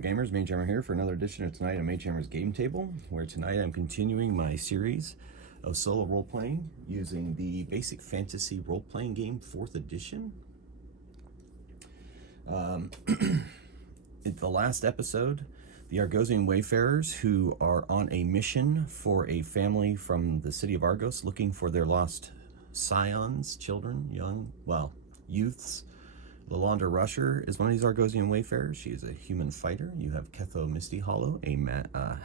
Hello gamers, Mage Hammer here for another edition of tonight on Mage Hammer's Game Table, where tonight I'm continuing my series of solo role-playing using the Basic Fantasy Role-Playing Game 4th edition. In the last episode, the Argosian Wayfarers, who are on a mission for a family from the city of Argos looking for their lost Scions, children, youths. Lalandra Rusher is one of these Argosian Wayfarers. She is a human fighter. You have Ketho Misty Hollow, a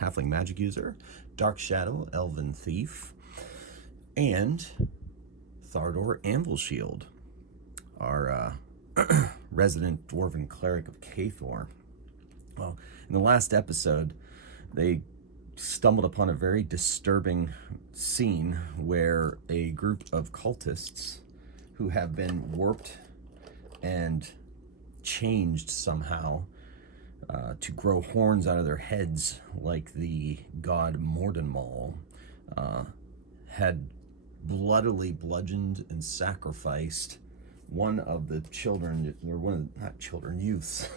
halfling magic user, Dark Shadow, elven thief, and Thardor Anvilshield, our resident dwarven cleric of Cathor. Well, in the last episode, they stumbled upon a very disturbing scene where a group of cultists who have been warped and changed somehow to grow horns out of their heads like the god Mordenmal, had bloodily bludgeoned and sacrificed one of the children, or youths,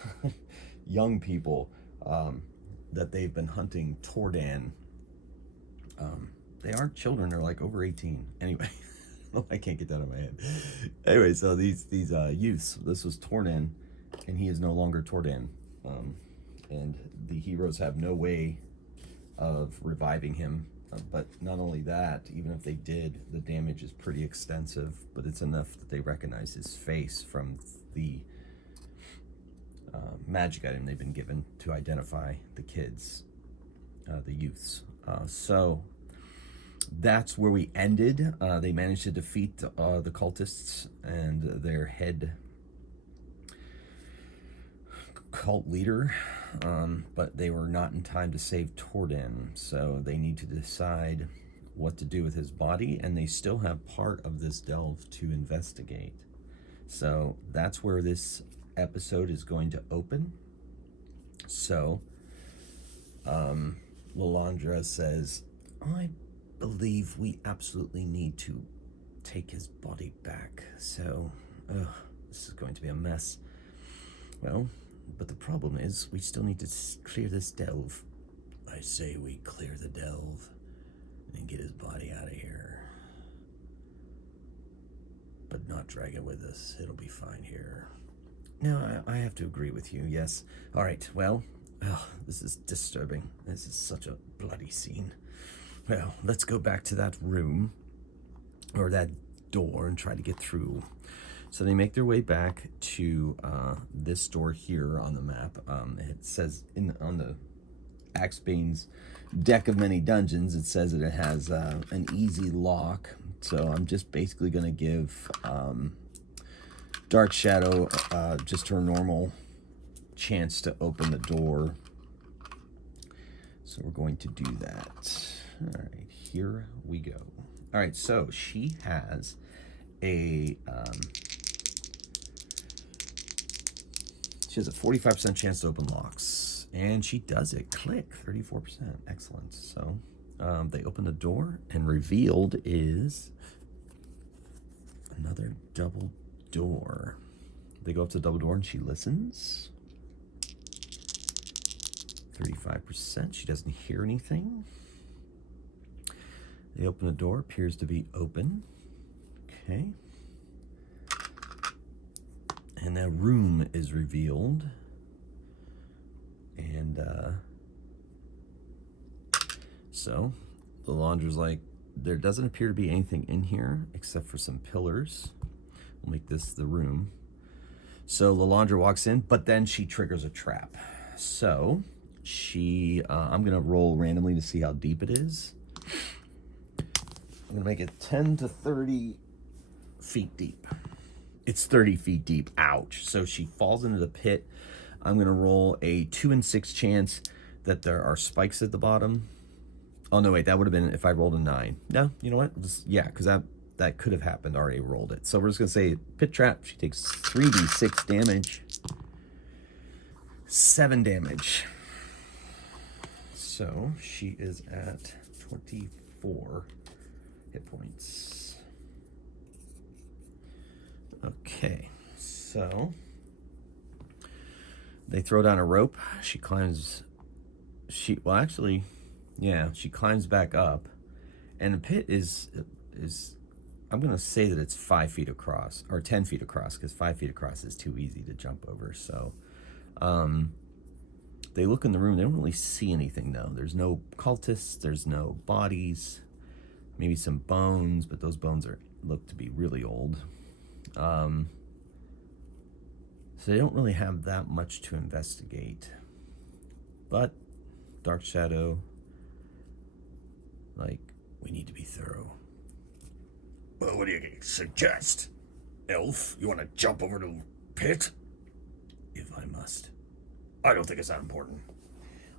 young people that they've been hunting Tordan. They aren't children, they're like over 18. Anyway. I can't get that out of my head. Anyway, so these youths, this was Tordan, and he is no longer Tordan. And the heroes have no way of reviving him. But not only that, even if they did, the damage is pretty extensive, but it's enough that they recognize his face from the magic item they've been given to identify the kids, the youths. So that's where we ended. They managed to defeat the cultists and their head cult leader, but they were not in time to save Tordan, so they need to decide what to do with his body, and they still have part of this delve to investigate. So that's where this episode is going to open. So Lalandra says, I believe we absolutely need to take his body back, so this is going to be a mess. Well, but the problem is we still need to clear this delve. I say we clear the delve and get his body out of here, but not drag it with us. It'll be fine here. No, I have to agree with you, yes. All right, well, this is disturbing. This is such a bloody scene. Well, let's go back to that room, or that door, and try to get through. So they make their way back to this door here on the map. It says on the Axbane's deck of many dungeons, it says that it has an easy lock. So I'm just basically going to give Dark Shadow just her normal chance to open the door. So we're going to do that. All right, here we go. All right, so she has a 45% chance to open locks, and she does it. Click, 34%. Excellent. So they open the door, and revealed is another double door. They go up to the double door, and she listens. 35%. She doesn't hear anything. They open the door, appears to be open. Okay. And that room is revealed. And so the Lalandra's like, there doesn't appear to be anything in here except for some pillars. We'll make this the room. So Lalandra walks in, but then she triggers a trap. So she, I'm gonna roll randomly to see how deep it is. I'm gonna make it 10 to 30 feet deep. It's 30 feet deep. Ouch. So she falls into the pit. I'm gonna roll a 2 in 6 chance that there are spikes at the bottom. Oh no, wait, that would have been if I rolled a 9. No, you know what? Yeah, because that could have happened. I already rolled it. So we're just gonna say pit trap. She takes 3d6 damage. 7 damage. So she is at 24 hit points. Okay, so They throw down a rope. She climbs. Well, actually, yeah, she climbs back up, and the pit is. I'm gonna say that it's 5 feet across or 10 feet across, because 5 feet across is too easy to jump over. So, they look in the room. They don't really see anything though. There's no cultists. There's no bodies. Maybe some bones, but those bones look to be really old. So they don't really have that much to investigate. But Dark Shadow, like, we need to be thorough. Well, what do you suggest? Elf, you want to jump over to the pit? If I must. I don't think it's that important.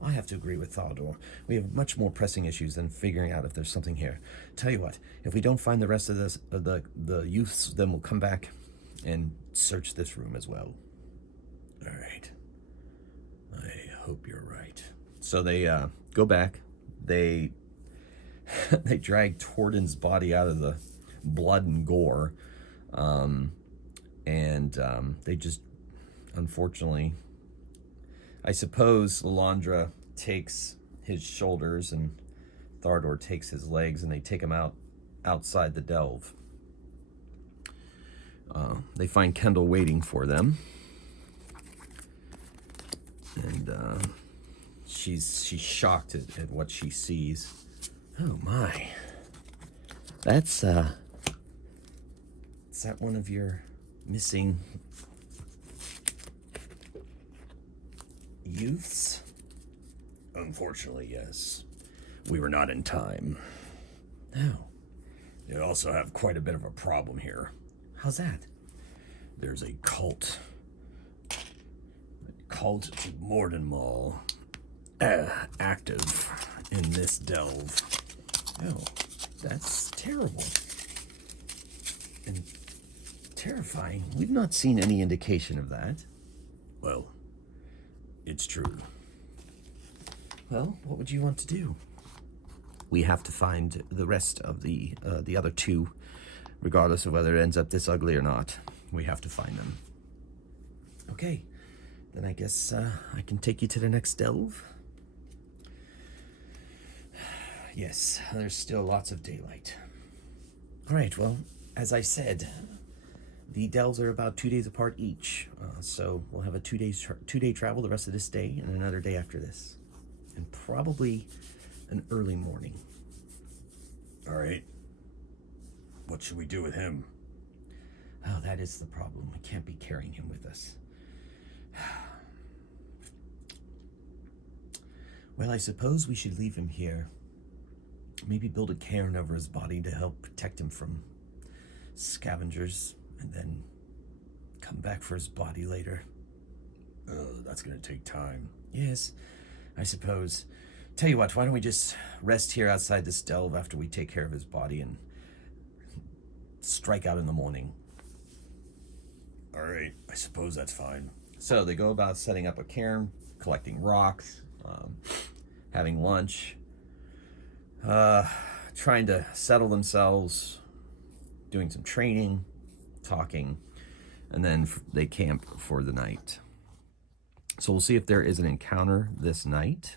I have to agree with Thal'dor. We have much more pressing issues than figuring out if there's something here. Tell you what, if we don't find the rest of the youths, then we'll come back and search this room as well. All right. I hope you're right. So they go back. They they drag Torden's body out of the blood and gore, and they just, unfortunately, I suppose Lalandra takes his shoulders and Thal'dor takes his legs, and they take him outside the delve. They find Kendall waiting for them, and she's shocked at what she sees. Oh my! Is that one of your missing youths? Unfortunately, yes. We were not in time. No. You also have quite a bit of a problem here. How's that? There's a cult. A cult to Mordenmall. Active in this delve. Oh, that's terrible. And terrifying. We've not seen any indication of that. Well, it's true. Well, what would you want to do? We have to find the rest of the other two, regardless of whether it ends up this ugly or not. We have to find them. Okay, then I guess I can take you to the next delve. Yes, there's still lots of daylight. All right, well, as I said, the delves are about 2 days apart each. So we'll have a 2-day travel the rest of this day and another day after this. And probably an early morning. All right. What should we do with him? Oh, that is the problem. We can't be carrying him with us. Well, I suppose we should leave him here. Maybe build a cairn over his body to help protect him from scavengers, and then come back for his body later. That's gonna take time. Yes, I suppose. Tell you what, why don't we just rest here outside this delve after we take care of his body and strike out in the morning. All right, I suppose that's fine. So they go about setting up a cairn, collecting rocks, having lunch, trying to settle themselves, doing some training, talking, and then they camp for the night. So we'll see if there is an encounter this night.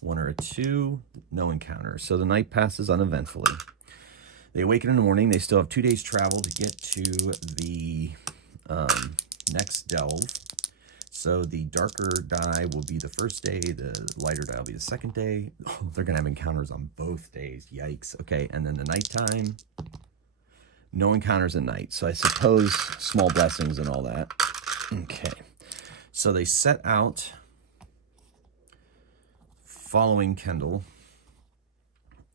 1 or a 2, no encounter. So the night passes uneventfully. They awaken in the morning. They still have 2 days travel to get to the next delve. So the darker dye will be the first day. The lighter dye will be the second day. Oh, they're going to have encounters on both days. Yikes. Okay, and then the nighttime, no encounters at night. So I suppose small blessings and all that. Okay. So they set out following Kendall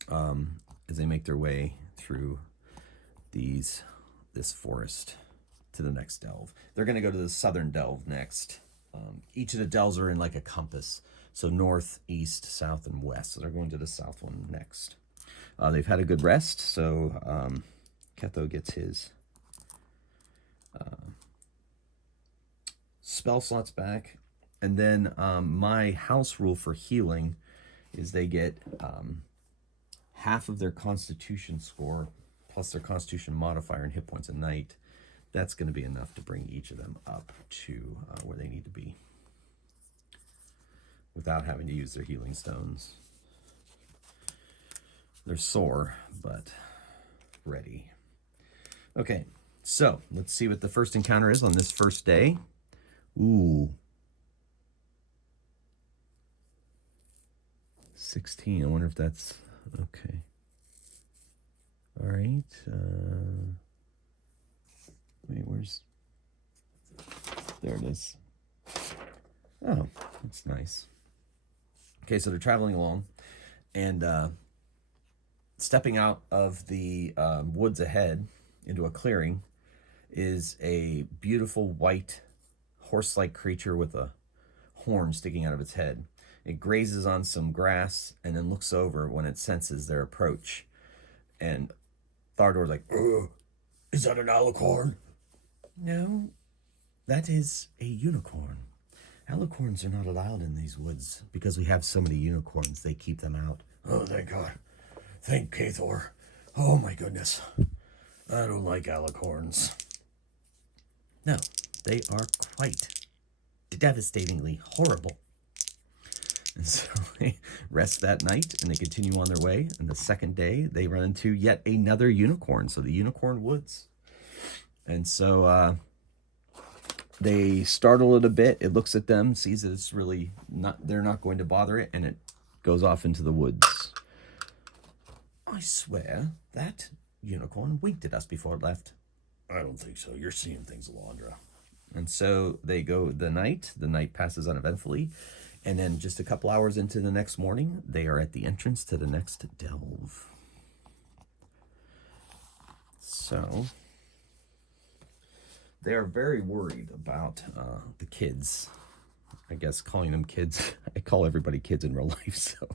as they make their way through this forest to the next delve. They're going to go to the southern delve next. Each of the delves are in like a compass. So north, east, south, and west. So they're going to the south one next. They've had a good rest. So Ketho gets his spell slots back. And then my house rule for healing is they get half of their constitution score plus their constitution modifier and hit points a night That's going to be enough to bring each of them up to where they need to be without having to use their healing stones. They're sore, but ready. Okay, so let's see what the first encounter is on this first day. Ooh. 16. I wonder if that's okay. All right. Wait, where's... There it is. Oh, that's nice. Okay, so they're traveling along, and stepping out of the woods ahead into a clearing is a beautiful white horse-like creature with a horn sticking out of its head. It grazes on some grass and then looks over when it senses their approach. And Thardor's like, Is that an alicorn? no, that is a unicorn. Alicorns are not allowed in these woods because we have so many unicorns. They keep them out. Oh, thank God. Thank Cathor. Oh, my goodness. I don't like alicorns. No, they are quite devastatingly horrible. And so they rest that night and they continue on their way. And the second day, they run into yet another unicorn. So the unicorn woods. And so they startle it a bit. It looks at them, sees that it's really not, they're not going to bother it, and it goes off into the woods. I swear that unicorn winked at us before it left. I don't think so. You're seeing things, Alondra. And so they go the night passes uneventfully, and then just a couple hours into the next morning, they are at the entrance to the next delve. So they are very worried about the kids. I guess calling them kids, I call everybody kids in real life, so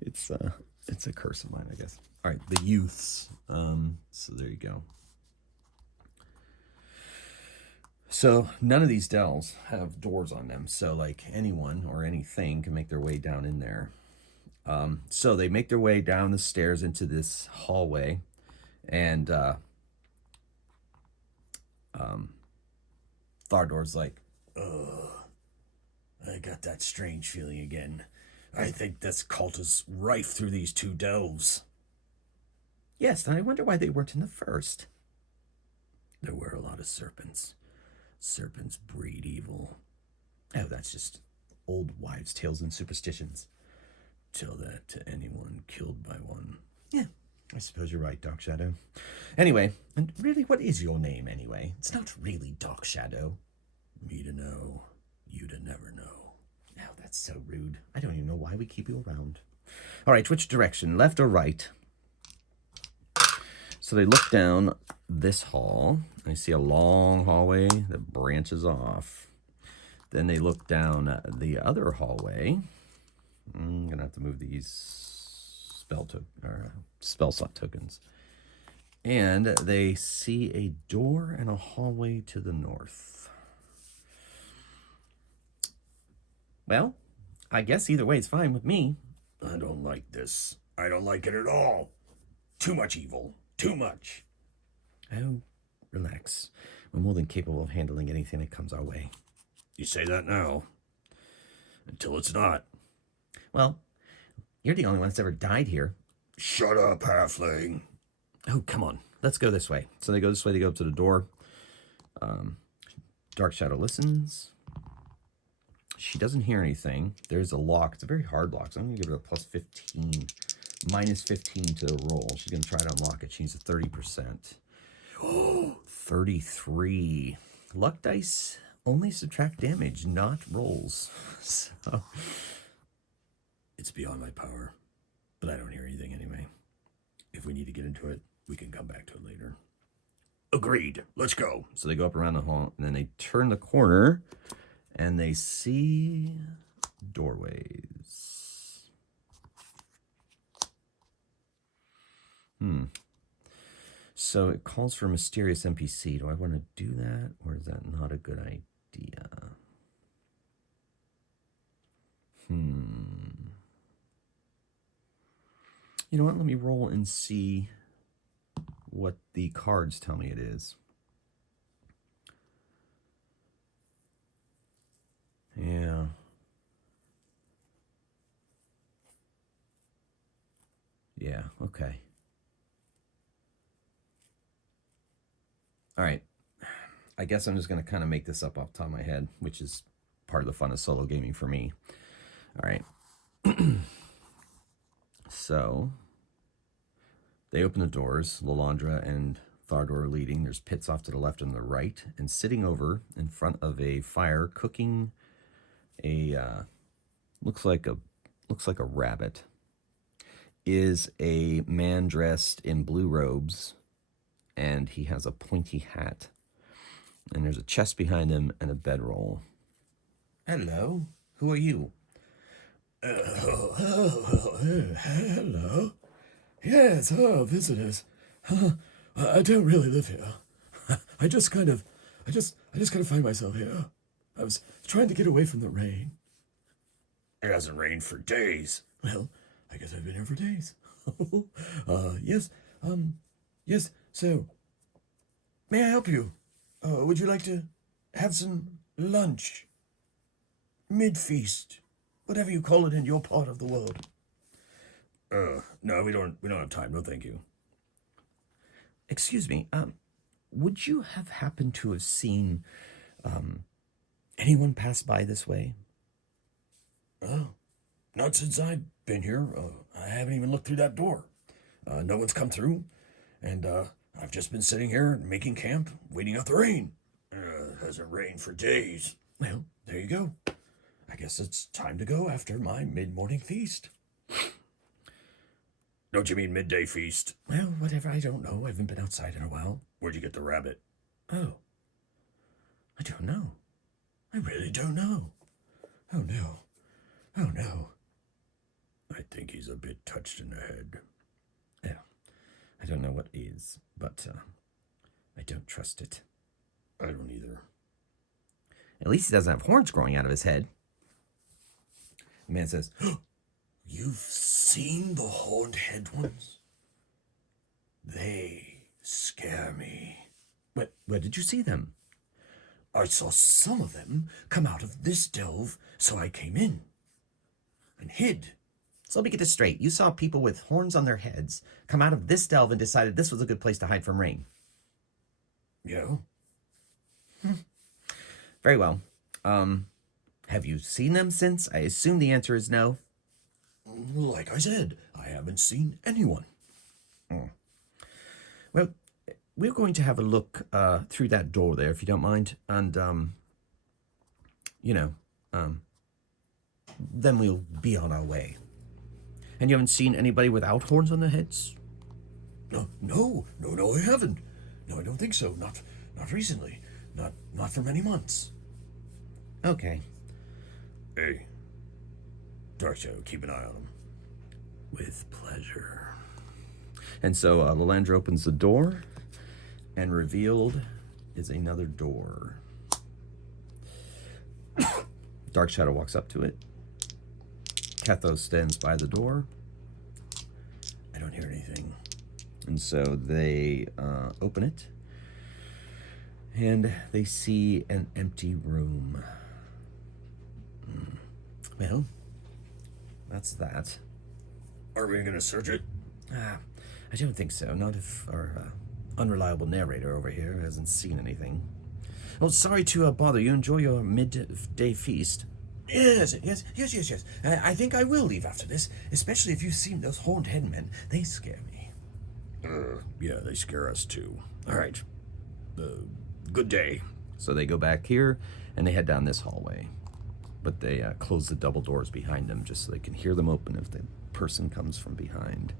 it's a curse of mine, I guess. All right, the youths. So there you go. So none of these delves have doors on them, so like anyone or anything can make their way down in there. So they make their way down the stairs into this hallway, and Thardor's like, I got that strange feeling again. I think this cult is rife through these two delves. yes, and I wonder why they weren't in the first. There were a lot of serpents. Serpents breed evil. Oh, that's just old wives' tales and superstitions. Tell that to anyone killed by one. Yeah, I suppose you're right, Dark Shadow. Anyway, and really, what is your name anyway? It's not really Dark Shadow. Me to know, you to never know. Now, that's so rude. I don't even know why we keep you around. All right, which direction, left or right? So they look down this hall, and they see a long hallway that branches off. Then they look down the other hallway. I'm going to have to move these spell slot tokens. And they see a door and a hallway to the north. Well, I guess either way is fine with me. I don't like this. I don't like it at all. Too much evil. Too much. Oh, relax. We're more than capable of handling anything that comes our way. You say that now. Until it's not. Well, you're the only one that's ever died here. Shut up, halfling. Oh, come on. Let's go this way. So they go this way. They go up to the door. Dark Shadow listens. She doesn't hear anything. There's a lock. It's a very hard lock, so I'm going to give her a plus 15. Minus 15 to the roll. She's going to try to unlock it. She needs a 30%. Oh, 33. Luck dice only subtract damage, not rolls. So it's beyond my power, but I don't hear anything anyway. If we need to get into it, we can come back to it later. Agreed. Let's go. So they go up around the hall, and then they turn the corner, and they see doorways. So it calls for a mysterious NPC. Do I want to do that, or is that not a good idea? You know what? Let me roll and see what the cards tell me it is. Yeah, okay. All right. I guess I'm just going to kind of make this up off the top of my head, which is part of the fun of solo gaming for me. All right. So they open the doors. Lalandra and Thardor are leading. There's Pitts off to the left and the right, and sitting over in front of a fire, cooking a looks like a rabbit, is a man dressed in blue robes, and he has a pointy hat. And there's a chest behind him and a bedroll. Hello, who are you? Hello. Yes, visitors. I don't really live here. I just kind of find myself here. I was trying to get away from the rain. It hasn't rained for days. Well, I guess I've been here for days. Yes, so, may I help you? Would you like to have some lunch? Mid-feast? Whatever you call it in your part of the world. No, we don't have time. No, thank you. Excuse me, would you have happened to have seen anyone pass by this way? Oh, not since I've been here. I haven't even looked through that door. No one's come through, and I've just been sitting here making camp, waiting out the rain. Hasn't rained for days. Well, there you go. I guess it's time to go after my mid-morning feast. Don't you mean midday feast? Well, whatever, I don't know. I haven't been outside in a while. Where'd you get the rabbit? Oh, I don't know. I really don't know. Oh, no. Oh, no. I think he's a bit touched in the head. Yeah, I don't know what is, but I don't trust it. I don't either. At least he doesn't have horns growing out of his head. The man says, You've seen the horned head ones? They scare me. where did you see them? I saw some of them come out of this delve, so I came in and hid. So let me get this straight. You saw people with horns on their heads come out of this delve and decided this was a good place to hide from rain. Yeah. Very well. Have you seen them since? I assume the answer is no. Like I said, I haven't seen anyone. Well, we're going to have a look through that door there, if you don't mind. And, then we'll be on our way. And you haven't seen anybody without horns on their heads? No, I haven't. No, I don't think so. Not recently. Not for many months. Okay. Hey, Dark Shadow, keep an eye on him. With pleasure. And so Lalandra opens the door, and revealed is another door. Dark Shadow walks up to it. Kathos stands by the door. I don't hear anything. And so they open it, and they see an empty room. Well, that's that. Are we going to search it? I don't think so. Not if our unreliable narrator over here hasn't seen anything. Well, sorry to bother you. Enjoy your midday feast. Yes. I think I will leave after this, especially if you've seen those horned head men. They scare me. Yeah, they scare us too. All right. Good day. So they go back here, and they head down this hallway. But they close the double doors behind them just so they can hear them open if the person comes from behind.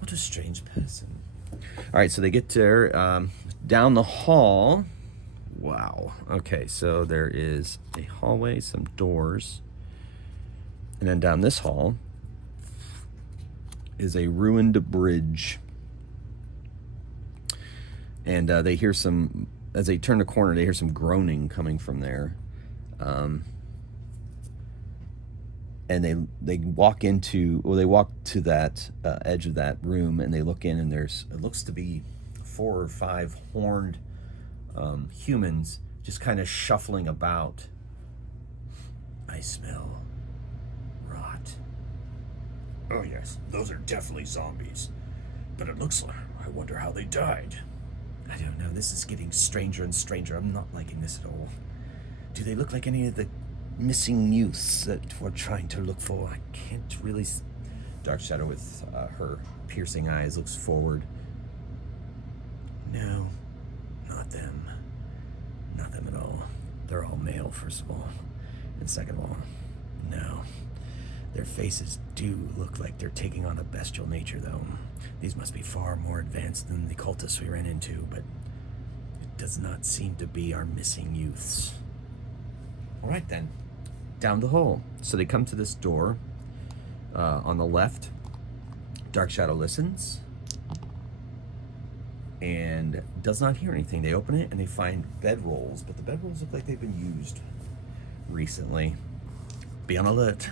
What a strange person. All right, so they get there down the hall. Wow. Okay, so there is a hallway, some doors. And then down this hall is a ruined bridge. And they hear some, as they turn the corner, they hear some groaning coming from there. And they walk to that edge of that room, and they look in, and it looks to be 4 or 5 horned humans just kind of shuffling about. I smell rot. Oh yes, those are definitely zombies. But it looks like, I wonder how they died. I don't know. This is getting stranger and stranger. I'm not liking this at all. Do they look like any of the missing youths that we're trying to look for? I can't really... Dark Shadow, with her piercing eyes, looks forward. No, not them. Not them at all. They're all male, first of all. And second of all, no. Their faces do look like they're taking on a bestial nature, though. These must be far more advanced than the cultists we ran into, but it does not seem to be our missing youths. All right, then. Down the hole. So they come to this door on the left. Dark Shadow listens and does not hear anything. They open it and they find bedrolls, but the bedrolls look like they've been used recently. Be on alert.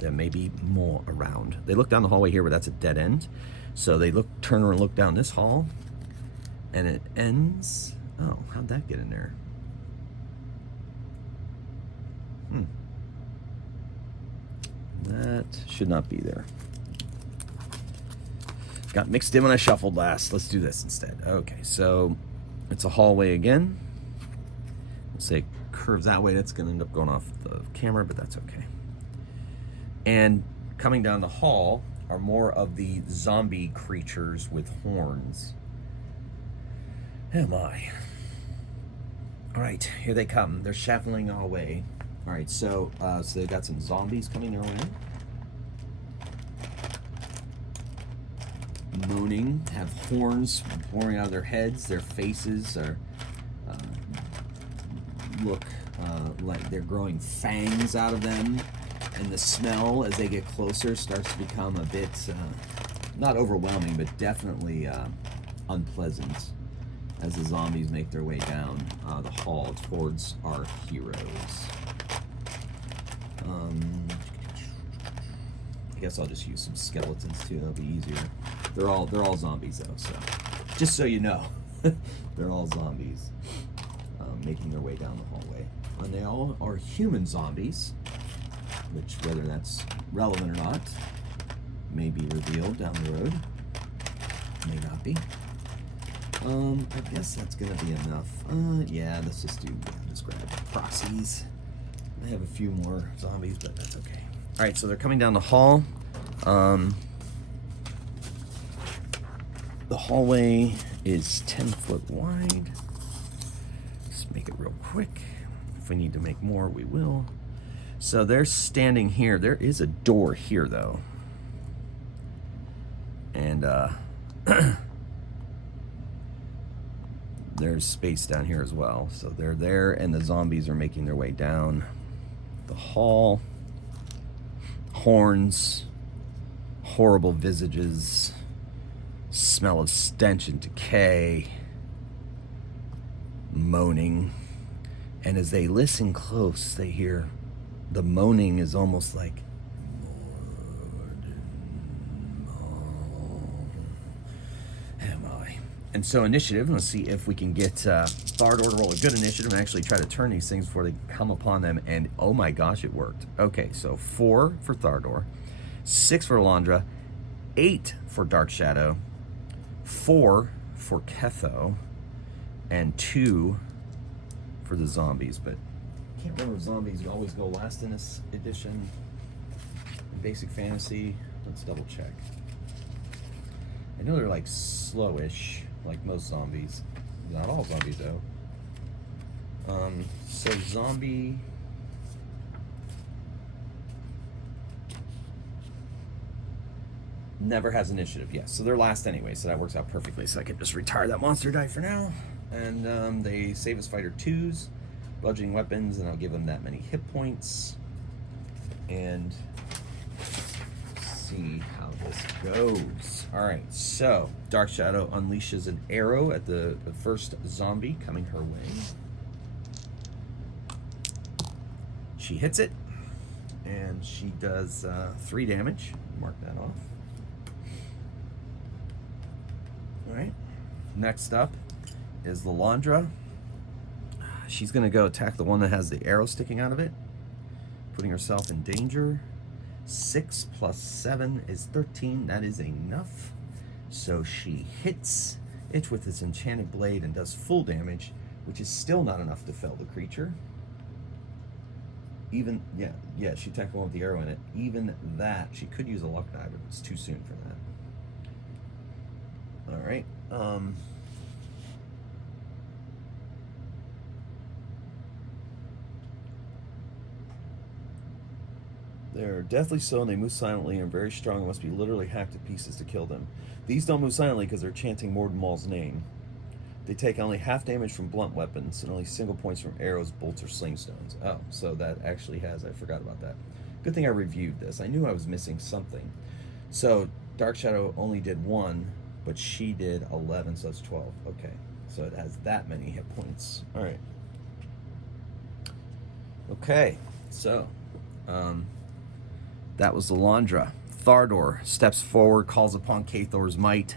There may be more around. They look down the hallway here, but that's a dead end. So they turn and look down this hall, and it ends. Oh, how'd that get in there? That should not be there. Got mixed in when I shuffled last. Let's do this instead. Okay, so it's a hallway again. We'll say it curves that way. That's going to end up going off the camera, but that's okay. And coming down the hall are more of the zombie creatures with horns. Oh my. All right, here they come. They're shuffling our way. All right, so they've got some zombies coming their way. Moaning, have horns pouring out of their heads. Their faces are look like they're growing fangs out of them. And the smell, as they get closer, starts to become a bit, not overwhelming, but definitely unpleasant as the zombies make their way down the hall towards our heroes. I guess I'll just use some skeletons too. That'll be easier. They're all zombies though, so just so you know, they're all zombies making their way down the hallway, and they all are human zombies. Which, whether that's relevant or not, may be revealed down the road. May not be. I guess that's gonna be enough. Yeah, let's just just grab proxies. I have a few more zombies, but that's okay. All right, so they're coming down the hall. The hallway is 10 foot wide. Let's make it real quick. If we need to make more, we will. So they're standing here. There is a door here, though. And there's space down here as well. So they're there, and the zombies are making their way down the hall. Horns, horrible visages, smell of stench and decay, moaning. And as they listen close, they hear the moaning is almost like am I? And so initiative, let's see if we can get Thardor to roll a good initiative and actually try to turn these things before they come upon them. And oh my gosh, it worked. Okay, so 4 for Thardor, 6 for Alondra, 8 for Dark Shadow, 4 for Ketho, and 2 for the zombies. But I can't remember if zombies always go last in this edition. In Basic Fantasy, let's double check. I know they're like slowish, like most zombies. Not all zombies though. So zombie never has initiative. Yes, so they're last anyway, so that works out perfectly. So I can just retire that monster die for now. And they save as fighter 2s, bludgeoning weapons, and I'll give them that many hit points. And see how this goes. All right, so Dark Shadow unleashes an arrow at the first zombie coming her way. She hits it, and she does 3 damage. Mark that off. All right, next up is Lalandra. She's gonna go attack the one that has the arrow sticking out of it, putting herself in danger. 6 plus 7 is 13. That is enough. So she hits it with this enchanted blade and does full damage, which is still not enough to fell the creature. Even, yeah, she attacked one with the arrow in it. Even that, she could use a luck die, but it's too soon for that. All right. They're deathly so, and they move silently and very strong and must be literally hacked to pieces to kill them. These don't move silently because they're chanting Morden Maul's name. They take only half damage from blunt weapons and only single points from arrows, bolts, or sling stones. Oh, so that actually has, I forgot about that. Good thing I reviewed this. I knew I was missing something. So Dark Shadow only did 1, but she did 11, so that's 12. Okay, so it has that many hit points. All right. Okay, so that was Lalandra. Thardor steps forward, calls upon Kathor's might,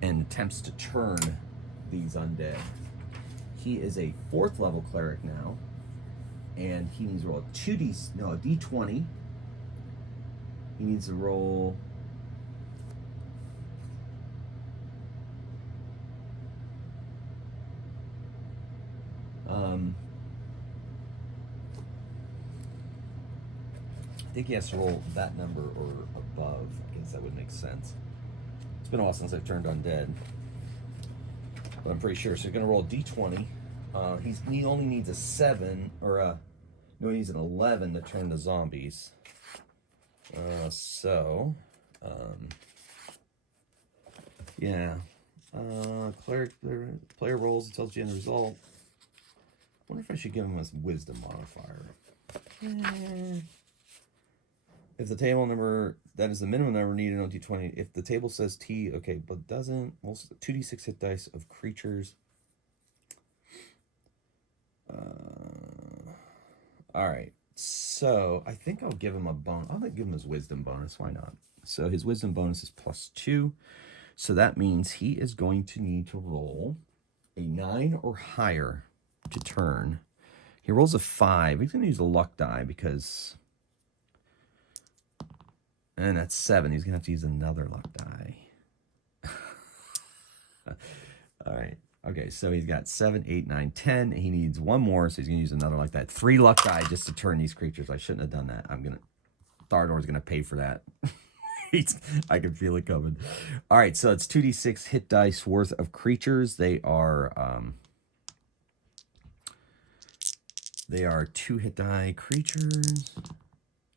and attempts to turn these undead. He is a 4th level cleric now, and he needs to roll a d20. He needs to roll I think he has to roll that number or above. I guess that would make sense. It's been a while since I've turned undead, but I'm pretty sure. So he's going to roll a d20. He only needs a 7, or no, he needs an 11 to turn to zombies. Yeah. Cleric player rolls and tells you the result. I wonder if I should give him a wisdom modifier. If the table number, that is the minimum number needed on d20. If the table says T, okay, but doesn't, 2d6 hit dice of creatures. All right, so I think I'll give him a bonus. I'll give him his wisdom bonus. Why not? So his wisdom bonus is +2. So that means he is going to need to roll a 9 or higher to turn. He rolls a 5. He's going to use a luck die because... And that's 7. He's going to have to use another luck die. All right. Okay, so he's got 7, 8, 9, 10. He needs 1 more, so he's going to use another luck die. 3 luck die just to turn these creatures. I shouldn't have done that. Thardor's going to pay for that. I can feel it coming. All right, so it's 2d6 hit dice worth of creatures. They are 2 hit die creatures.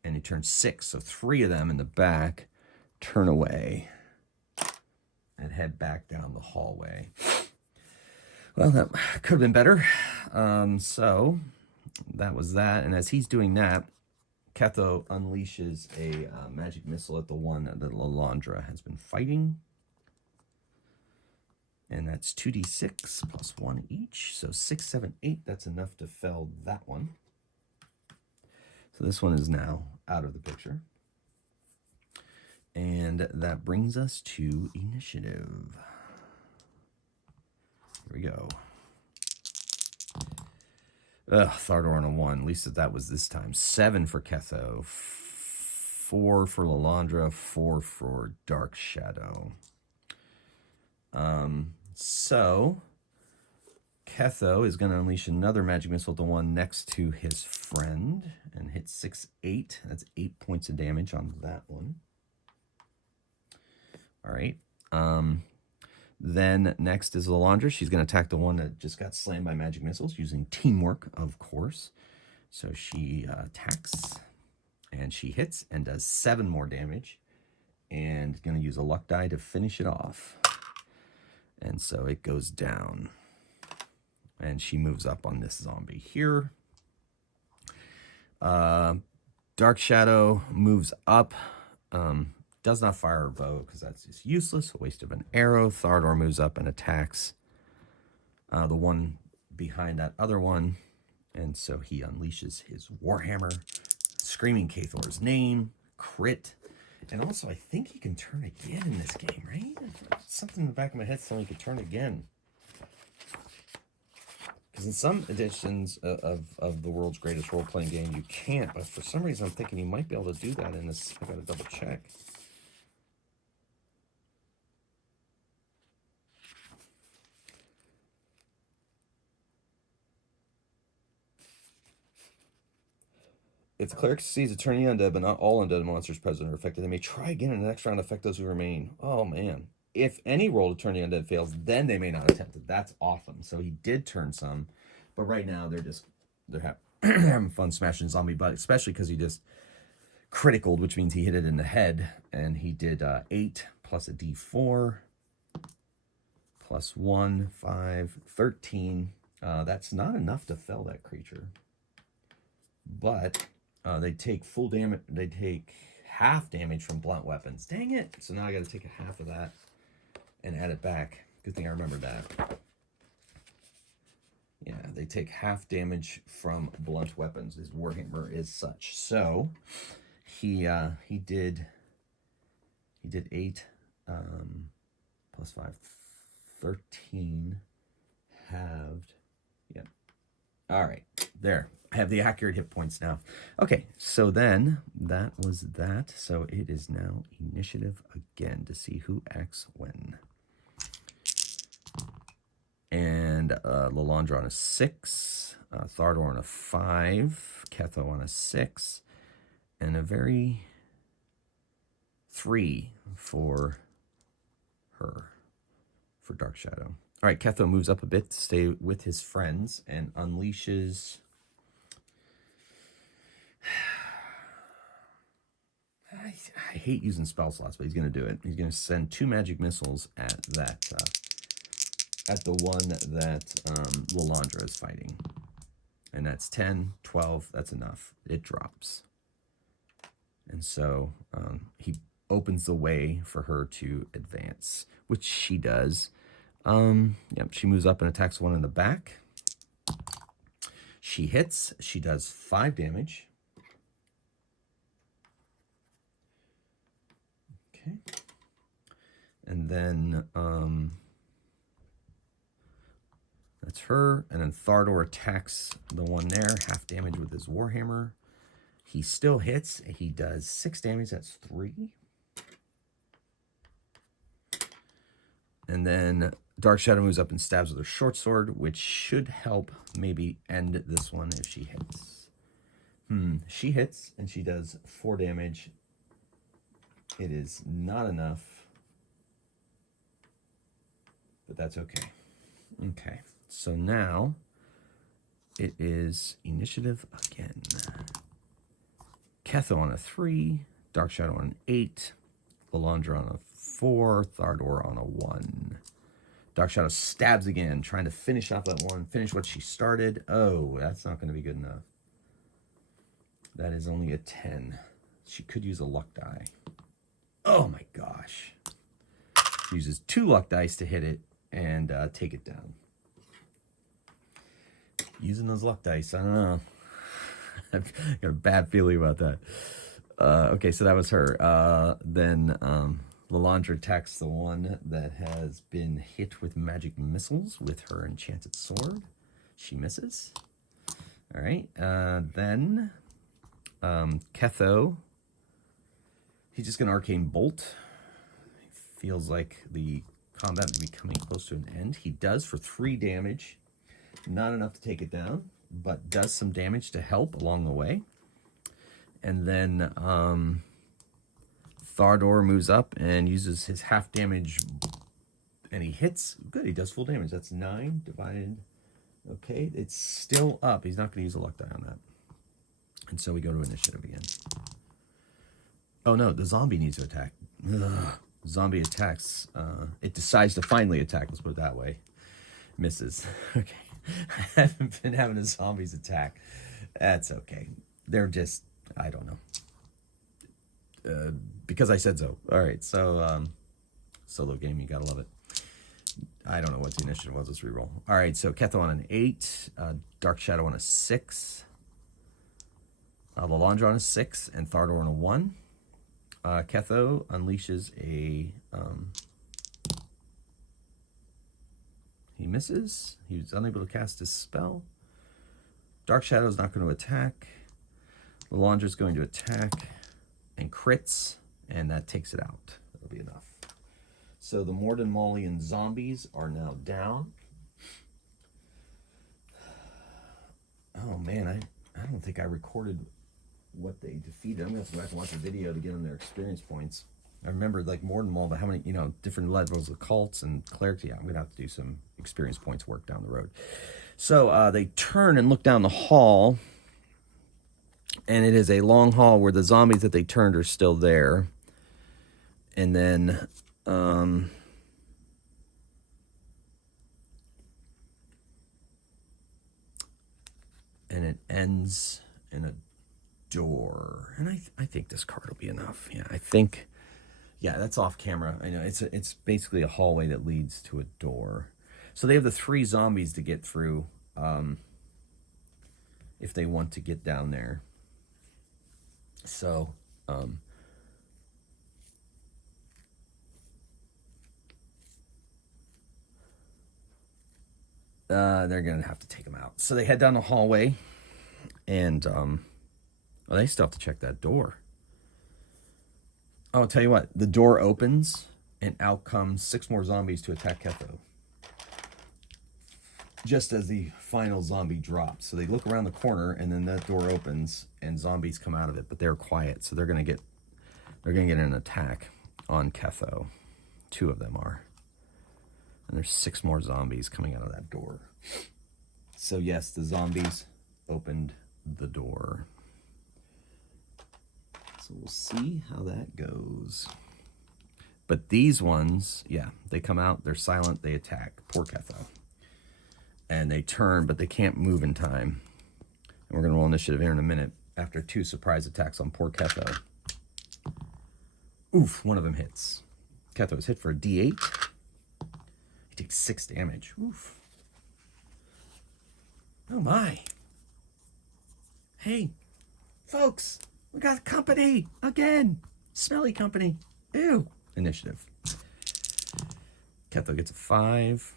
And he turns 6, so 3 of them in the back turn away and head back down the hallway. Well, that could have been better. So that was that. And as he's doing that, Ketho unleashes a magic missile at the one that Lalandra has been fighting. And that's 2d6 plus 1 each. So 6, 7, 8. That's enough to fell that one. So this one is now out of the picture. And that brings us to initiative. Here we go. Thardor on a 1. At least that was this time. 7 for Ketho. 4 for Lalandra. 4 for Dark Shadow. So Ketho is going to unleash another magic missile, the one next to his friend, and hit 6, 8. That's 8 points of damage on that one. All right. Then next is Lalandra. She's going to attack the one that just got slammed by magic missiles using teamwork, of course. So she attacks, and she hits and does 7 more damage, and going to use a luck die to finish it off. And so it goes down. And she moves up on this zombie here. Dark Shadow moves up. Does not fire a bow because that's just useless. A waste of an arrow. Thardor moves up and attacks the one behind that other one. And so he unleashes his Warhammer, screaming Kathor's name, crit. And also, I think he can turn again in this game, right? Something in the back of my head telling me he could turn again. Because in some editions of the world's greatest role-playing game, you can't. But for some reason, I'm thinking you might be able to do that in this. I gotta double check. If the cleric succeeds, turning undead, but not all undead monsters present are affected, they may try again in the next round to affect those who remain. Oh, man. If any roll to turn the undead fails, then they may not attempt it. That's awesome. So he did turn some, but right now they're having fun smashing zombie butt, especially because he just criticaled, which means he hit it in the head, and he did 8 plus a d4 plus 1, 5, 13. That's not enough to fell that creature, but they take full damage. They take half damage from blunt weapons. Dang it! So now I got to take a half of that and add it back. Good thing I remembered that. Yeah, they take half damage from blunt weapons. His warhammer is such. So he did 8 plus 5, 13 halved. Yep. All right, there. I have the accurate hit points now. Okay, so then that was that. So it is now initiative again to see who acts when. And Lalandra on a 6, Thardor on a 5, Ketho on a 6, and a very 3 for her, for Dark Shadow. All right, Ketho moves up a bit to stay with his friends and unleashes... I hate using spell slots, but he's going to do it. He's going to send 2 magic missiles at that, at the one that Lalandra is fighting. And that's 10, 12, that's enough. It drops. And so he opens the way for her to advance, which she does. Yep, she moves up and attacks one in the back. She hits. She does 5 damage. Okay. And then that's her. And then Thardor attacks the one there, half damage with his warhammer. He still hits. He does 6 damage. That's 3. And then Dark Shadow moves up and stabs with her short sword, which should help maybe end this one if she hits. She hits, and she does 4 damage. It is not enough, but that's okay. Okay, so now it is initiative again. Ketho on a 3, Dark Shadow on an 8, Lalandra on a 4, Thardor on a 1. Dark Shadow stabs again, trying to finish off that one, finish what she started. Oh, that's not going to be good enough. That is only a 10. She could use a luck die. Oh my gosh. She uses 2 luck dice to hit it and take it down. Using those luck dice, I don't know. I've got a bad feeling about that. Okay, so that was her. Then Lalandra attacks the one that has been hit with magic missiles with her enchanted sword. She misses. All right. Then Ketho, he's just going to arcane bolt. Feels like the combat may be coming close to an end. He does for 3 damage. Not enough to take it down, but does some damage to help along the way. And then Thardor moves up and uses his half damage, and he hits. Good, he does full damage. That's 9 divided. Okay, it's still up. He's not going to use a luck die on that. And so we go to initiative again. Oh no, the zombie needs to attack. Ugh. Zombie attacks. It decides to finally attack. Let's put it that way. Misses. Okay. I haven't been having the zombies attack. That's okay. They're just, I don't know. Because I said so. All right. So, solo game, you gotta love it. I don't know what the initiative was. Let's reroll. All right. So Ketho on an 8, Dark Shadow on a 6, Lalandra on a 6, and Thardor on a 1. Ketho unleashes a He misses. He's unable to cast his spell. Dark Shadow is not going to attack. Lalandra is going to attack and crits, and that takes it out. That'll be enough. So the Morden Maulian zombies are now down. Oh man, I don't think I recorded what they defeated. I'm gonna have to go back and watch the video to get them their experience points. I remember like Morden Maul, but how many, different levels of cults and clerics. Yeah, I'm gonna have to do some experience points work down the road. So they turn and look down the hall, and it is a long hall where the zombies that they turned are still there. And then and it ends in a door. And I think this card will be enough. Yeah, that's off camera. I know it's basically a hallway that leads to a door. So they have the 3 zombies to get through if they want to get down there. So they're gonna have to take them out. So they head down the hallway, and they still have to check that door. Oh, I'll tell you what, the door opens, and out comes 6 more zombies to attack Ketho. Just as the final zombie drops. So they look around the corner, and then that door opens, and zombies come out of it, but they're quiet, so they're gonna get an attack on Ketho. 2 of them are. And there's 6 more zombies coming out of that door. So yes, the zombies opened the door. So we'll see how that goes. But these ones, yeah, they come out, they're silent, they attack. Poor Ketho. And they turn, but they can't move in time. And we're going to roll initiative here in a minute after 2 surprise attacks on poor Ketho. Oof, one of them hits. Ketho is hit for a D8. He takes 6 damage. Oof. Oh my. Hey, folks, we got company again. Smelly company. Ew. Initiative. Ketho gets a 5.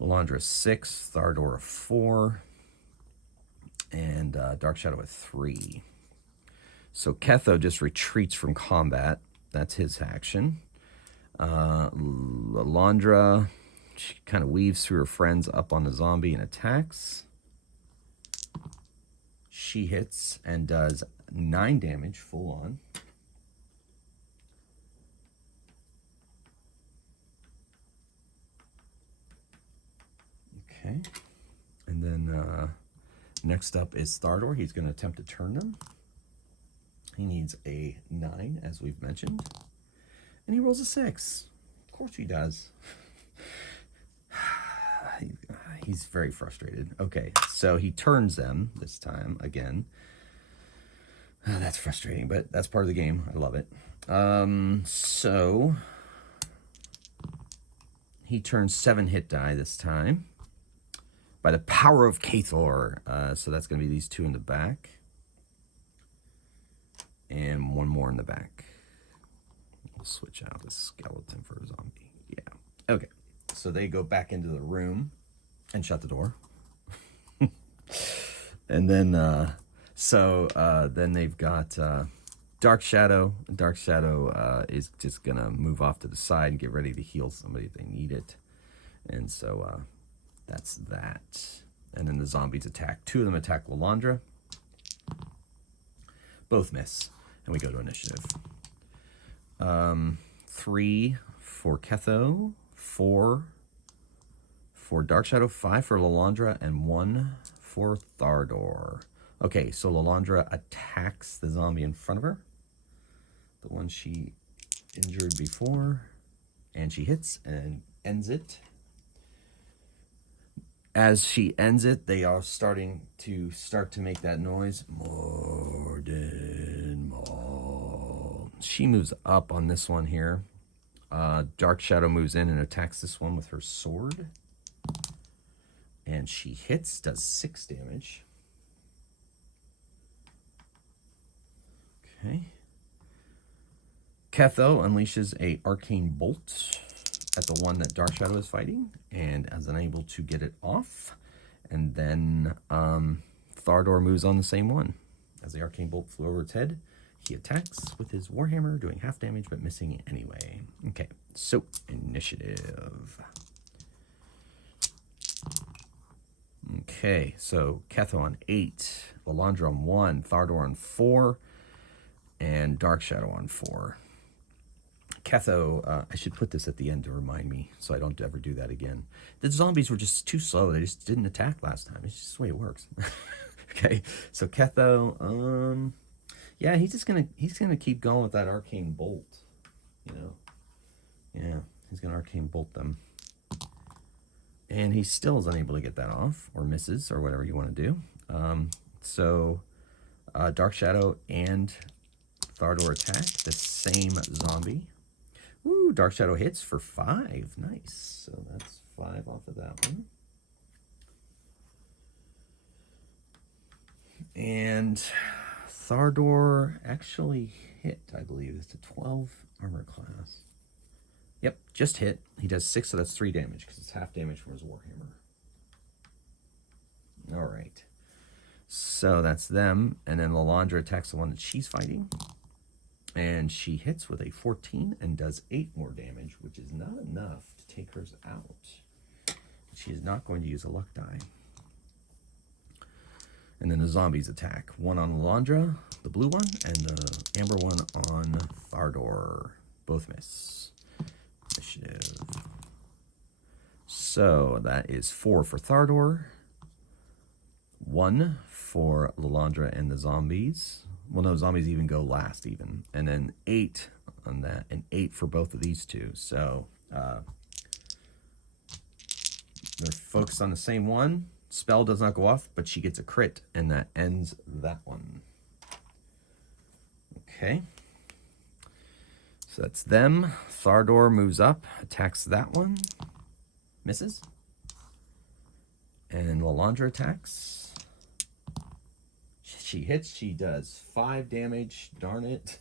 Lalandra a 6. Thardor a 4. And Dark Shadow a 3. So Ketho just retreats from combat. That's his action. Lalandra, she kind of weaves through her friends up on the zombie and attacks. She hits and does 9 damage full on. Okay. And then next up is Thardor. He's going to attempt to turn them. He needs a 9, as we've mentioned. And he rolls a 6. Of course he does. He's very frustrated. Okay, so he turns them this time again. That's frustrating, but that's part of the game. I love it. So he turns 7 hit die this time by the power of Kathor. So that's going to be these 2 in the back. And 1 more in the back. We'll switch out a skeleton for a zombie. Yeah. Okay. So they go back into the room and shut the door. And then, then they've got Dark Shadow. Dark Shadow is just going to move off to the side and get ready to heal somebody if they need it. And so that's that. And then the zombies attack. 2 of them attack Lalandra. Both miss. And we go to initiative. 3 for Ketho, 4 for Dark Shadow, 5 for Lalandra, and 1 for Thardor. Okay, so Lalandra attacks the zombie in front of her, the one she injured before, and she hits and ends it. As she ends it, they are starting to make that noise. Morden Maul. She moves up on this one here. Dark Shadow moves in and attacks this one with her sword. And she hits, does 6 damage. Okay. Ketho unleashes a arcane bolt at the one that Dark Shadow is fighting and is unable to get it off. And then Thardor moves on the same one. As the arcane bolt flew over its head, he attacks with his warhammer, doing half damage but missing it anyway. Okay, so initiative. Okay, so Ketho on 8, Lalandra on 1, Thardor on 4, and Dark Shadow on 4. Ketho, I should put this at the end to remind me so I don't ever do that again. The zombies were just too slow. They just didn't attack last time. It's just the way it works. Okay, so Ketho, yeah, he's gonna keep going with that arcane bolt, you know. Yeah, he's gonna arcane bolt them. And he still is unable to get that off, or misses, or whatever you want to do. So Dark Shadow and Thardor attack the same zombie. Ooh, Dark Shadow hits for 5. Nice. So that's 5 off of that one. And Thardor actually hit, I believe. It's a 12 armor class. Yep, just hit. He does 6, so that's 3 damage, because it's half damage from his warhammer. All right. So that's them. And then Lalandra attacks the one that she's fighting. And she hits with a 14 and does 8 more damage, which is not enough to take hers out. She is not going to use a luck die. And then the zombies attack. One on Lalandra, the blue one, and the amber one on Thardor. Both miss. Initiative. So that is 4 for Thardor, 1 for Lalandra and the zombies. Well, no, zombies even go last even. And then 8 on that, and 8 for both of these two. So they're focused on the same one. Spell does not go off, but she gets a crit, and that ends that one. Okay. So that's them. Thardor moves up, attacks that one. Misses. And Lalandra attacks. She hits, she does 5 damage. Darn it.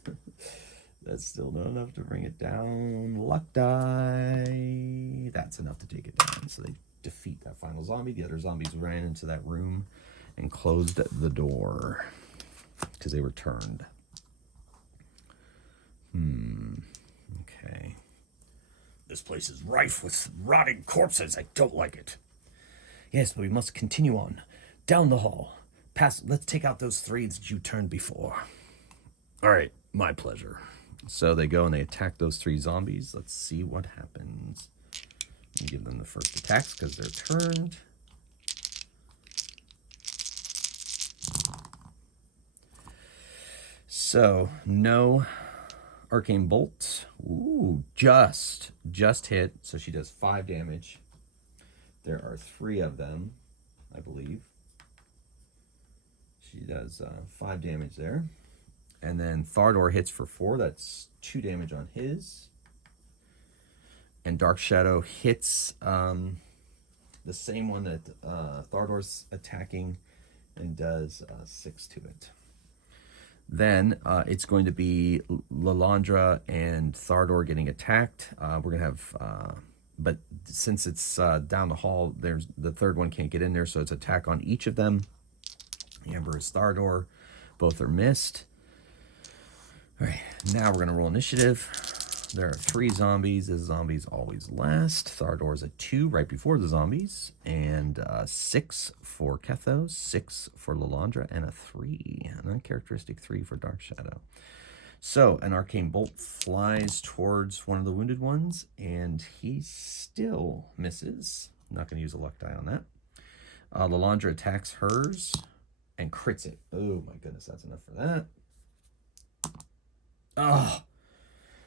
That's still not enough to bring it down. Luck die. That's enough to take it down. So they defeat that final zombie. The other zombies ran into that room and closed the door because they were turned. Okay. This place is rife with rotting corpses. I don't like it. Yes, but we must continue on. Down the hall. Let's take out those 3 that you turned before. All right, my pleasure. So they go and they attack those 3 zombies. Let's see what happens. And give them the first attacks because they're turned. So no arcane bolt. Ooh, just hit. So she does 5 damage. There are 3 of them, I believe. She does 5 damage there. And then Thardor hits for 4. That's 2 damage on his. And Dark Shadow hits the same one that Thardor's attacking and does 6 to it. Then it's going to be Lalandra and Thardor getting attacked. We're going to have... but since it's down the hall, there's the third one can't get in there, so it's attack on each of them. Amber is Thardor. Both are missed. All right, now we're going to roll initiative. There are 3 zombies. The zombies always last. Thardor's a 2 right before the zombies. And 6 for Ketho, 6 for Lalandra, and a 3. An uncharacteristic 3 for Dark Shadow. So an arcane bolt flies towards one of the wounded ones, and he still misses. I'm not going to use a luck die on that. Lalandra attacks hers and crits it. Oh my goodness, that's enough for that. Oh,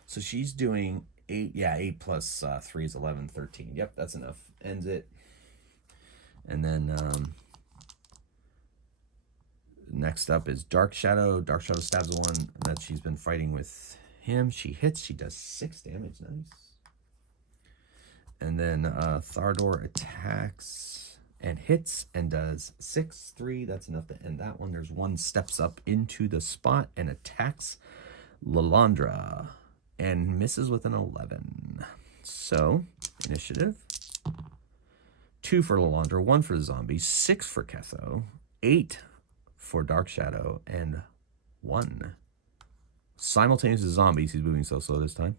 so she's doing 8. Yeah, 8 plus 3 is 11, 13. Yep, that's enough. Ends it. And then next up is Dark Shadow. Dark Shadow stabs the one that she's been fighting with him. She hits. She does 6 damage. Nice. And then Thardor attacks and hits and does 6, 3. That's enough to end that one. There's one steps up into the spot and attacks Lalandra and misses with an 11. So, initiative. 2 for Lalandra, 1 for the zombies, 6 for Ketho, 8 for Dark Shadow, and 1. Simultaneous with zombies. He's moving so slow this time.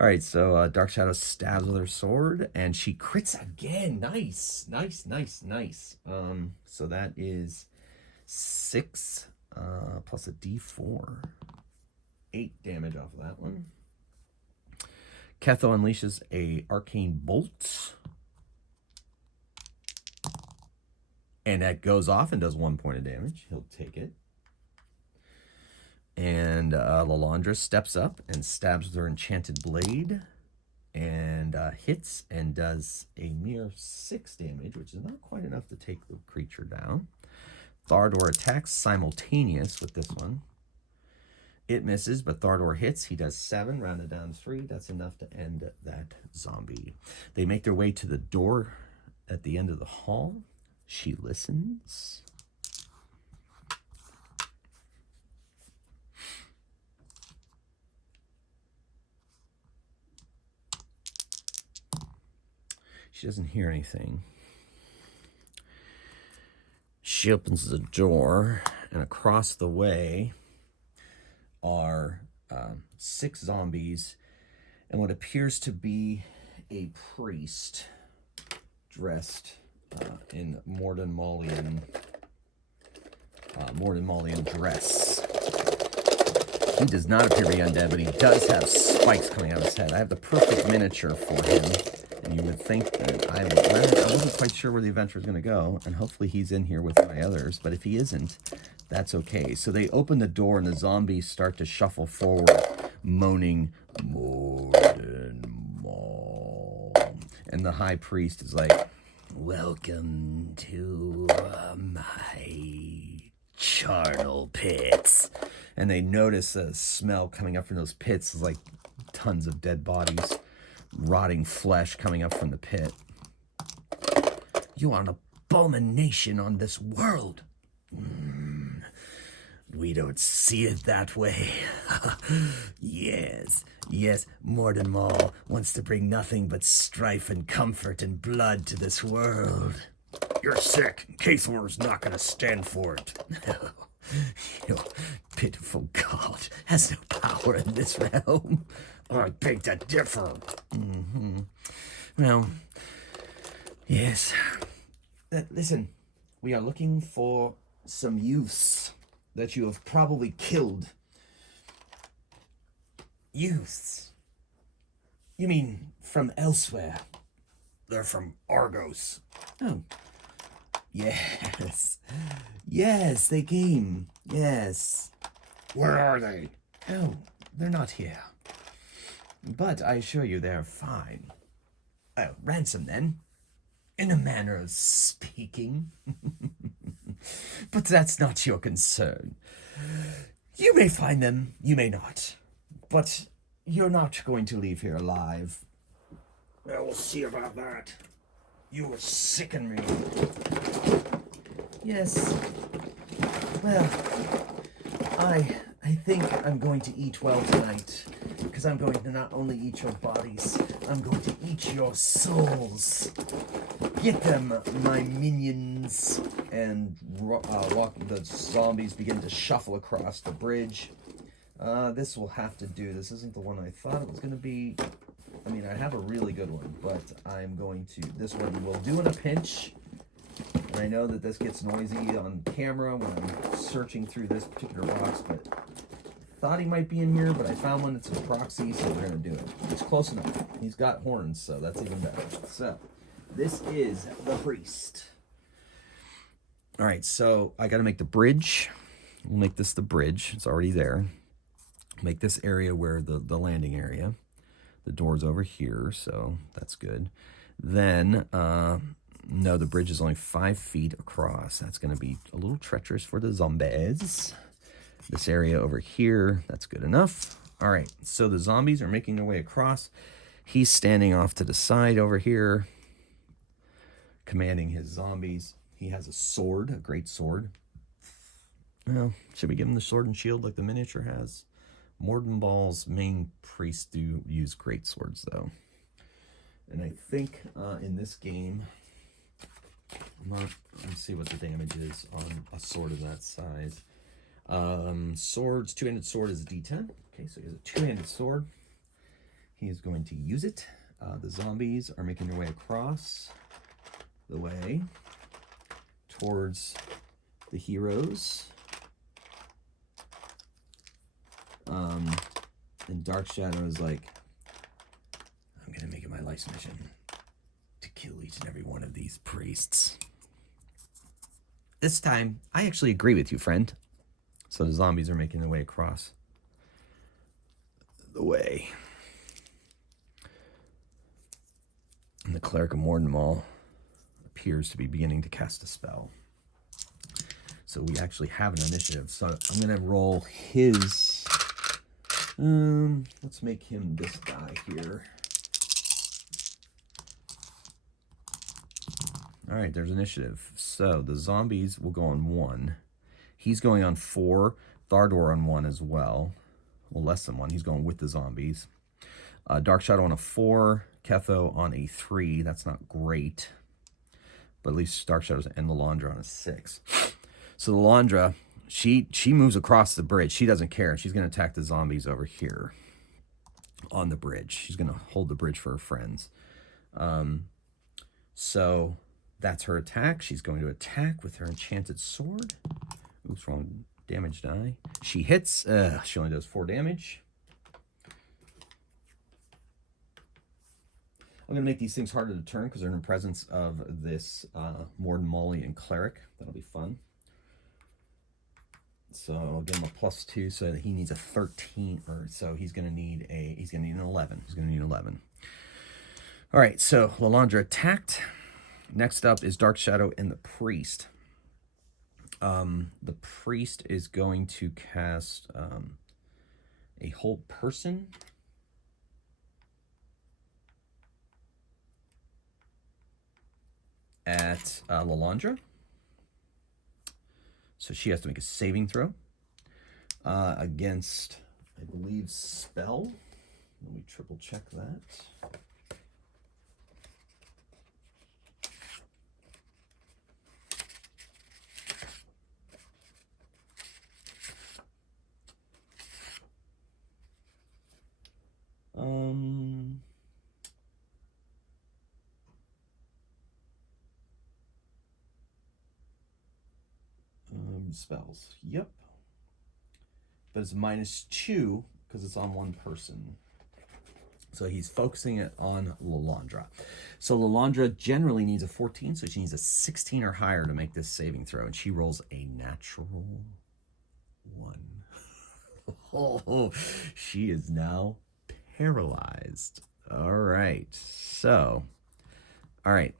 All right, so Dark Shadow stabs with her sword, and she crits again. Nice. So that is 6 plus a d4. 8 damage off of that one. Ketho unleashes a arcane bolt. And that goes off and does 1 point of damage. He'll take it. And Lalandra steps up and stabs with her enchanted blade. And hits and does a mere 6 damage, which is not quite enough to take the creature down. Thardor attacks simultaneous with this one. It misses, but Thardor hits. He does 7, rounded down 3. That's enough to end that zombie. They make their way to the door at the end of the hall. She listens. She doesn't hear anything. She opens the door, and across the way are 6 zombies and what appears to be a priest dressed in Morden Maulian dress. He does not appear to be undead, but he does have spikes coming out of his head. I have the perfect miniature for him, and you would think that I wasn't quite sure where the adventure is going to go, and hopefully he's in here with my others, but if he isn't, that's okay. So they open the door, and the zombies start to shuffle forward, moaning, Morden Maul. And the high priest is like, welcome to my charnel pits. And they notice a smell coming up from those pits. It's like tons of dead bodies, rotting flesh coming up from the pit. You are an abomination on this world. We don't see it that way. Yes, Morden Maul wants to bring nothing but strife and comfort and blood to this world. You're sick. Cathor's not going to stand for it. Your pitiful god has no power in this realm. I beg to differ. Well, yes. Listen, we are looking for some youths that you have probably killed. Youths? You mean from elsewhere? They're from Argos. Oh. Yes. Yes, they came. Yes. Where are they? Oh, they're not here. But I assure you they're fine. Oh, ransom then. In a manner of speaking. But that's not your concern. You may find them, you may not. But you're not going to leave here alive. Well, we'll see about that. You sicken me. Yes. Well, I think I'm going to eat well tonight. Because I'm going to not only eat your bodies, I'm going to eat your souls. Get them, my minions. And the zombies begin to shuffle across the bridge. This will have to do. This isn't the one I thought it was going to be. I mean, I have a really good one, but I'm going to... This one will do in a pinch. And I know that this gets noisy on camera when I'm searching through this particular box, but I thought he might be in here, but I found one that's a proxy, so we're going to do it. It's close enough. He's got horns, so that's even better. So, this is the priest. All right, so I got to make the bridge. We'll make this the bridge. It's already there. Make this area where the landing area. The door's over here, so that's good. Then, no, the bridge is only 5 feet across. That's going to be a little treacherous for the zombies. This area over here, that's good enough. All right, so the zombies are making their way across. He's standing off to the side over here, commanding his zombies. He has a sword, a great sword. Well, should we give him the sword and shield like the miniature has? Mordenball's main priests do use great swords, though. And I think in this game, let's see what the damage is on a sword of that size. Swords, two-handed sword is a D10. Okay, so he has a two-handed sword. He is going to use it. The zombies are making their way across the way towards the heroes. And Dark Shadow is like, I'm going to make it my life's mission to kill each and every one of these priests. This time, I actually agree with you, friend. So the zombies are making their way across the way. And the Cleric of Mordenmall appears to be beginning to cast a spell. So we actually have an initiative. So I'm going to roll his... let's make him this guy here. All right, there's initiative. So the zombies will go on 1. He's going on 4. Thardor on 1 as well. Well, less than 1. He's going with the zombies. Dark Shadow on a 4. Ketho on a 3. That's not great. But at least Dark Shadows and Lalandra on a 6. So Lalandra, she moves across the bridge. She doesn't care. She's going to attack the zombies over here on the bridge. She's going to hold the bridge for her friends. So that's her attack. She's going to attack with her enchanted sword. Oops, wrong damage die. She hits. She only does 4 damage. I'm going to make these things harder to turn because they're in the presence of this Mordenmallian cleric. That'll be fun. So I'll give him a +2, so that he needs a 13, or so he's going to need an 11. He's going to need 11. All right, so Lalandra attacked. Next up is Dark Shadow and the priest. The priest is going to cast a hold person. At Lalandra. So she has to make a saving throw against, I believe, spell. Let me triple check that. Spells. Yep. But it's -2 because it's on one person. So he's focusing it on Lalandra. So Lalandra generally needs a 14, so she needs a 16 or higher to make this saving throw, and she rolls a natural 1. Oh, she is now paralyzed. All right. So, all right.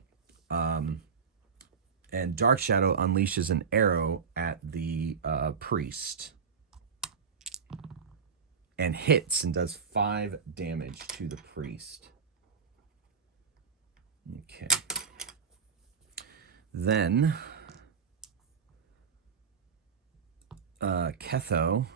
And Dark Shadow unleashes an arrow at the priest and hits and does 5 damage to the priest. Okay. Then Ketho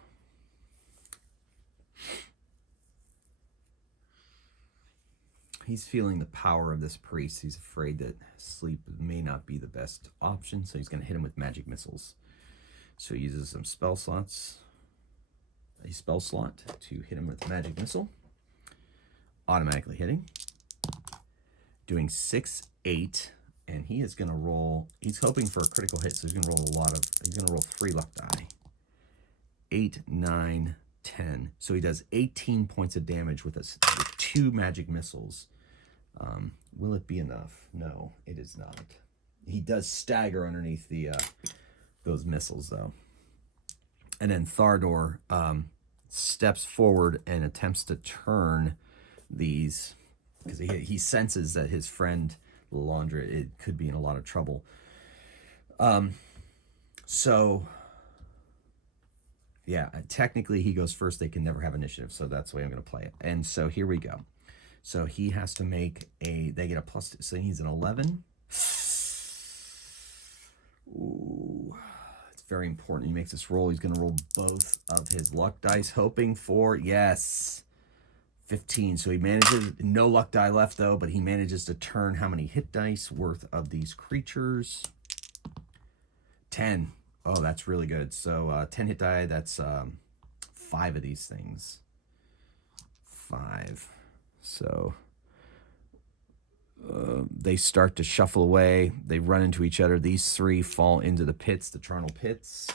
he's feeling the power of this priest. He's afraid that sleep may not be the best option, so he's going to hit him with magic missiles. So he uses some spell slots, a spell slot to hit him with magic missile. Automatically hitting. Doing 6, 8, and he is going to roll. He's hoping for a critical hit, so he's going to roll he's going to roll 3 luck die. 8, 9, 10. So he does 18 points of damage with 2 magic missiles. Will it be enough? No, it is not. He does stagger underneath those missiles, though. And then Thardor steps forward and attempts to turn these, because he senses that his friend Lalandra, it could be in a lot of trouble. So, yeah, technically he goes first. They can never have initiative, so that's the way I'm going to play it. And so here we go. So he has to make they get a +2, so he's an 11. Ooh, it's very important. He makes this roll. He's going to roll both of his luck dice, hoping for, yes, 15. So he manages, no luck die left though, but he manages to turn how many hit dice worth of these creatures? 10. Oh, that's really good. So 10 hit die, that's 5 of these things. 5. So they start to shuffle away. They run into each other. These 3 fall into the pits, the charnel pits.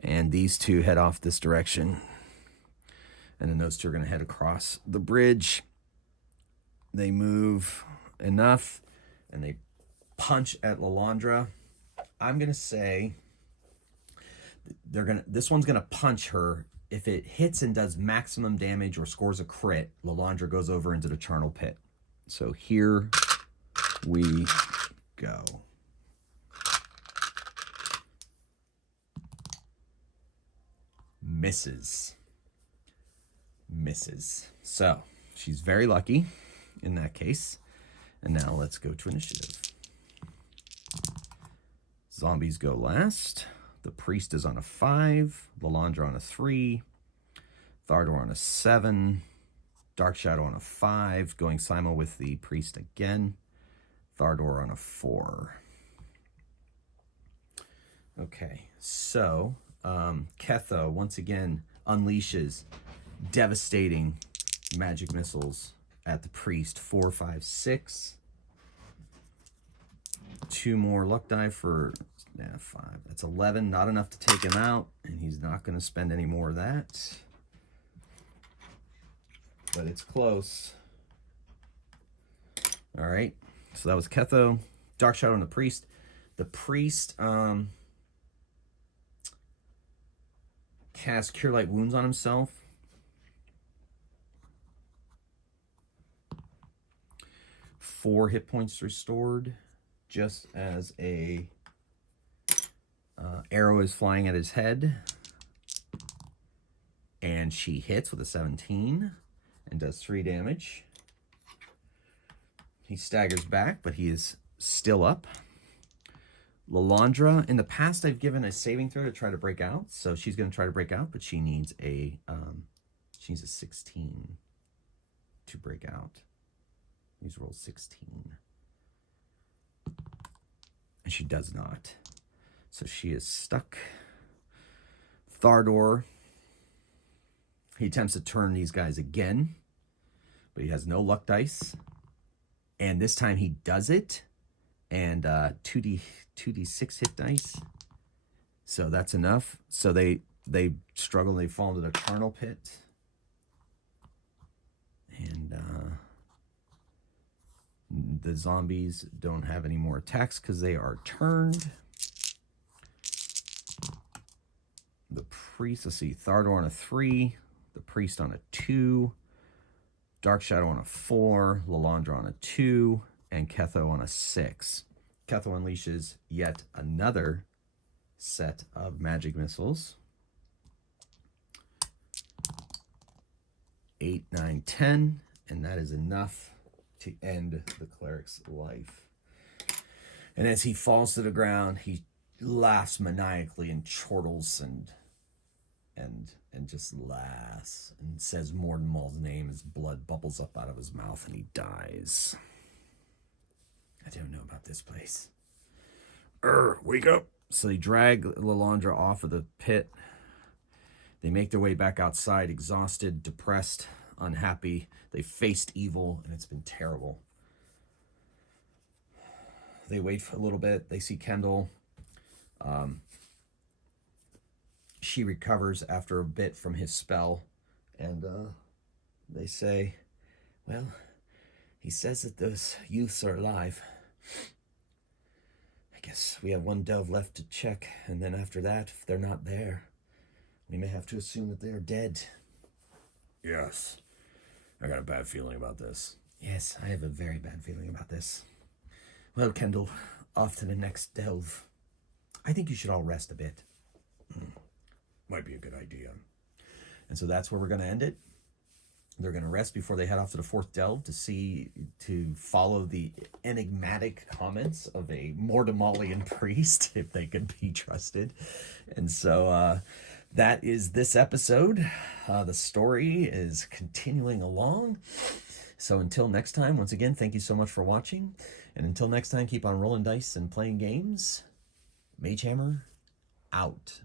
And these 2 head off this direction. And then those 2 are going to head across the bridge. They move enough, and they punch at Lalandra. I'm going to say this one's going to punch her. If it hits and does maximum damage or scores a crit, Lalandra goes over into the charnel pit. So here we go. Misses. So she's very lucky in that case. And now let's go to initiative. Zombies go last. The priest is on a 5. Lalandra on a 3. Thardor on a 7. Dark Shadow on a 5. Going Simo with the priest again. Thardor on a 4. Okay, so Ketho once again unleashes devastating magic missiles at the priest. 4, 5, 6. 2 more luck die for 5. That's 11. Not enough to take him out, and he's not going to spend any more of that. But it's close. All right. So that was Ketho. Dark Shadow and the priest. The priest casts Cure Light Wounds on himself. Four hit points restored, just as a arrow is flying at his head. And she hits with a 17 and does 3 damage. He staggers back, but he is still up. Lalandra, in the past I've given a saving throw to try to break out, so she's going to try to break out, but she needs a 16 to break out. These roll 16. And she does not. So she is stuck. Thardor, he attempts to turn these guys again, but he has no luck dice. And this time he does it. And 2d6 hit dice. So that's enough. So they struggle, they fall into the charnel pit. And the zombies don't have any more attacks because they are turned. The priest, let's see, Thardor on a 3, the priest on a 2, Dark Shadow on a 4, Lalandra on a 2, and Ketho on a 6. Ketho unleashes yet another set of magic missiles. 8, 9, 10, and that is enough to end the cleric's life. And as he falls to the ground, he laughs maniacally and chortles and just laughs and says Mordenmall's name as blood bubbles up out of his mouth and he dies. I don't know about this place. Wake up. So they drag Lalandra off of the pit. They make their way back outside, exhausted, depressed, unhappy. They faced evil, and it's been terrible. They wait for a little bit. They see Kendall. She recovers after a bit from his spell, and they say, well, he says that those youths are alive. I guess we have one delve left to check, and then after that, if they're not there, we may have to assume that they're dead. Yes. I got a bad feeling about this. Yes, I have a very bad feeling about this. Well, Kendall, off to the next delve. I think you should all rest a bit. Might be a good idea. And so that's where we're going to end it. They're going to rest before they head off to the fourth delve to follow the enigmatic comments of a Mortemalian priest, if they could be trusted. And so that is this episode. The story is continuing along. So until next time, once again, thank you so much for watching. And until next time, keep on rolling dice and playing games. Mage Hammer, out.